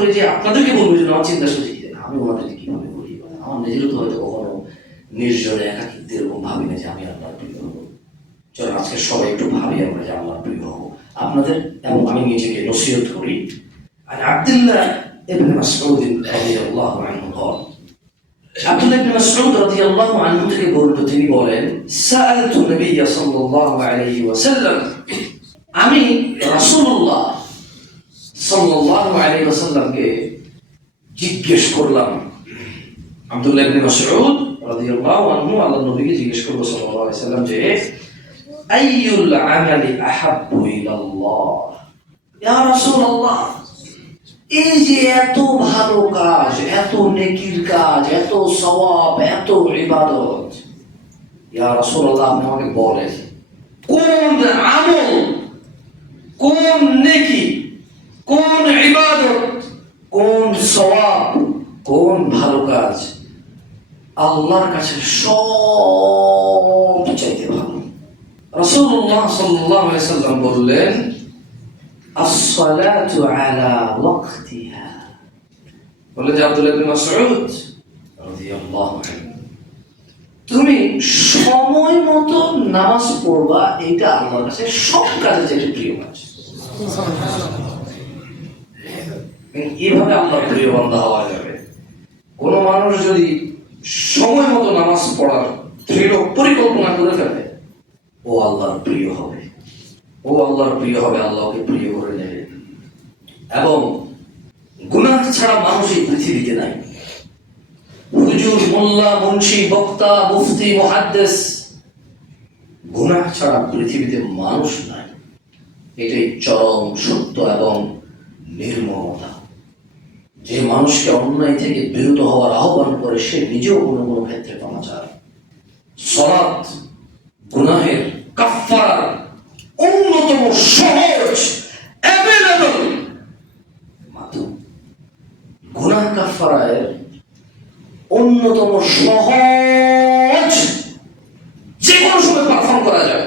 করে যে আপনাদেরকে বলবো যে আমার চিন্তা শুধু আমি ওনাদেরকে কিভাবে বলি, আমার নিজেরও তো হয়তো কখনো নির্জনে একাকিত্বে এরকম ভাবি না যে আমি আল্লাহর প্রিয় হবো। চলো আজকে সবাই একটু ভাবি আমরা যে আল্লাহর প্রিয় হবো আপনাদের, এবং আমি নিজেকে নসিহত করি। আর আব্দুল্লাহ ইবনে মাসউদ রাদিয়াল্লাহু আনহু قال, আব্দুল্লাহ ইবনে মাসউদ রাদিয়াল্লাহু আনহু থেকে বর্ণিত, তিনি বলেন সাআলতু নবী সাল্লাল্লাহু আলাইহি ওয়াসাল্লাম, আমি রাসূলুল্লাহ সাল্লাল্লাহু আলাইহি ওয়াসাল্লামকে জিজ্ঞেস করলাম। আব্দুল্লাহ ইবনে মাসউদ রাদিয়াল্লাহু আনহু আল্লাহর নবীকে জিজ্ঞেস করলো সাল্লাল্লাহু আলাইহি ওয়াসাল্লাম যে আইয়ুল আমালি আহাব্বু ইলাল্লাহ, ইয়া রাসূলুল্লাহ এই যে এত ভালো কাজ, এত নেকির কাজ, এত সওয়াব, এত ইবাদত, ইয়া রাসূলুল্লাহ আপনি আমাকে বলেন কোন আমল, কোন নেকি, কোন ইবাদত, কোন সওয়াব, কোন ভালো কাজ আল্লাহর কাছে সবচাইতে ভালো। রাসূলুল্লাহ সাল্লাল্লাহু আলাইহি ওয়াসাল্লাম বললেন as-salatu ala waqtiha। বলে যে আব্দুল্লাহ ইবনে মাসউদ রাদিয়াল্লাহু আনহু, তুমি সময় মতো নামাজ পড়বা, এটা আল্লাহর কাছে সব কাজে যেটা প্রিয় কাজ। এইভাবে আল্লাহর প্রিয় বান্দা হওয়া যাবে। কোন মানুষ যদি সময় মতো নামাজ পড়ার দৃঢ় পরিকল্পনা করে ফেলে, ও আল্লাহর প্রিয় হবে, ও আল্লাহর প্রিয় হবে, আল্লাহকে প্রিয় করে নেবে। এবং গুনাহ ছাড়া মানুষ এই পৃথিবীতে নাই। হুজুর, মোল্লা, মুন্সি, বক্তা, মুফতি, মুহাদ্দিস, গুনাহ ছাড়া পৃথিবীতে মানুষ নাই। এটাই চরম সত্য এবং নির্মমতা। যে মানুষকে অন্যায় থেকে বিরত হওয়ার আহ্বান করে সে নিজেও কোনো কোনো ক্ষেত্রে পানাচার। সালাত গুনাহের কাফফারার অন্যতম সহজ অ্যাভেলেবল মাধ্যম। গুনাহ কাফফারার অন্যতম সহজ, যে কোনো সময় পারফর্ম করা যায়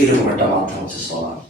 এরকম একটা মাধ্যম হচ্ছে সালাত।